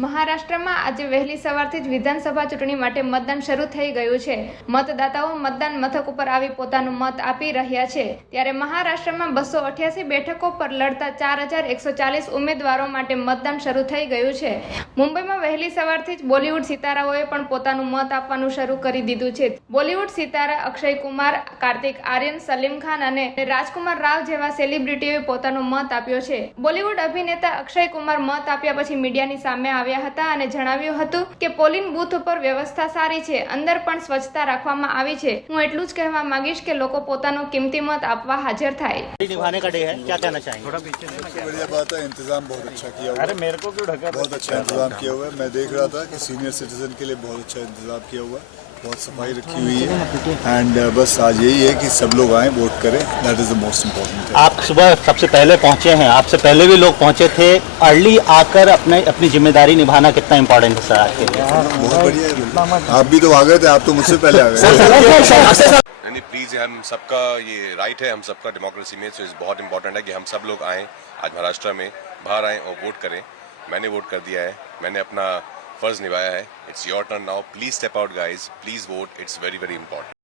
મહારાષ્ટ્રમાં આજે વહેલી સવારથી જ વિધાનસભા ચૂંટણી માટે મતદાન શરૂ થઈ ગયું છે મતદાતાઓ મતદાન મથક ઉપર આવી પોતાનું મત આપી રહ્યા છે ત્યારે મહારાષ્ટ્રમાં બસો અઠ્યાસી બેઠકો પર લડતા ચાર હજાર એકસો ચાલીસ ઉમેદવારો માટે મતદાન શરૂ થઈ ગયું છે મુંબઈમાં વહેલી સવારથી જ બોલિવૂડ સિતારાઓએ પણ પોતાનું મત આપવાનું શરૂ કરી દીધું છે બોલિવૂડ સિતારા અક્ષય કુમાર કાર્તિક આર્યન સલીમ ખાન અને રાજકુમાર રાવ જેવા સેલિબ્રિટીઓએ પોતાનો મત આપ્યો છે બોલિવૂડ અભિનેતા અક્ષય કુમાર મત આપ્યા પછી મીડિયાની સામે આવે יה હતા અને જણાવ્યું હતું કે પોલિન બૂથ પર વ્યવસ્થા સારી છે અંદર પણ સ્વચ્છતા રાખવામાં આવી છે હું એટલું જ કહેવા માંગيش કે લોકો પોતાનો કિંમતી મત આપવા હાજર થાય નિવાને કઢે છે શું કહેના ચાહીએ થોડા پیچھے સુવિધા વાત છે ઇંતિજામ બહુત અચ્છા કિયા હુઆ અરે મેરે કો ક્યુ ઢકક બહુત અચ્છા ઇંતિજામ કિયા હુઆ મે દેખ રહા થા કે સિનિયર સિટીઝન કે લિયે બહુત અચ્છા ઇંતિજામ કિયા હુઆ बहुत सफाई रखी हुई है एंड बस आज यही है कि सब लोग आए वोट करें that is the most important आप सुबह सबसे पहले पहुंचे हैं आपसे पहले भी लोग पहुंचे थे अर्ली आकर अपने अपनी जिम्मेदारी निभाना कितना इम्पोर्टेंट है सर आपके बहुत बढ़िया आप भी तो आ गए थे आप तो मुझसे पहले आ गए प्लीज हम सबका ये राइट है हम सबका डेमोक्रेसी में सो इज बहुत इम्पोर्टेंट है कि हम सब लोग आए आज महाराष्ट्र में बाहर आए और वोट करें मैंने वोट कर दिया है मैंने अपना फर्ज निभाया है it's your turn now please step out guys please vote it's very very important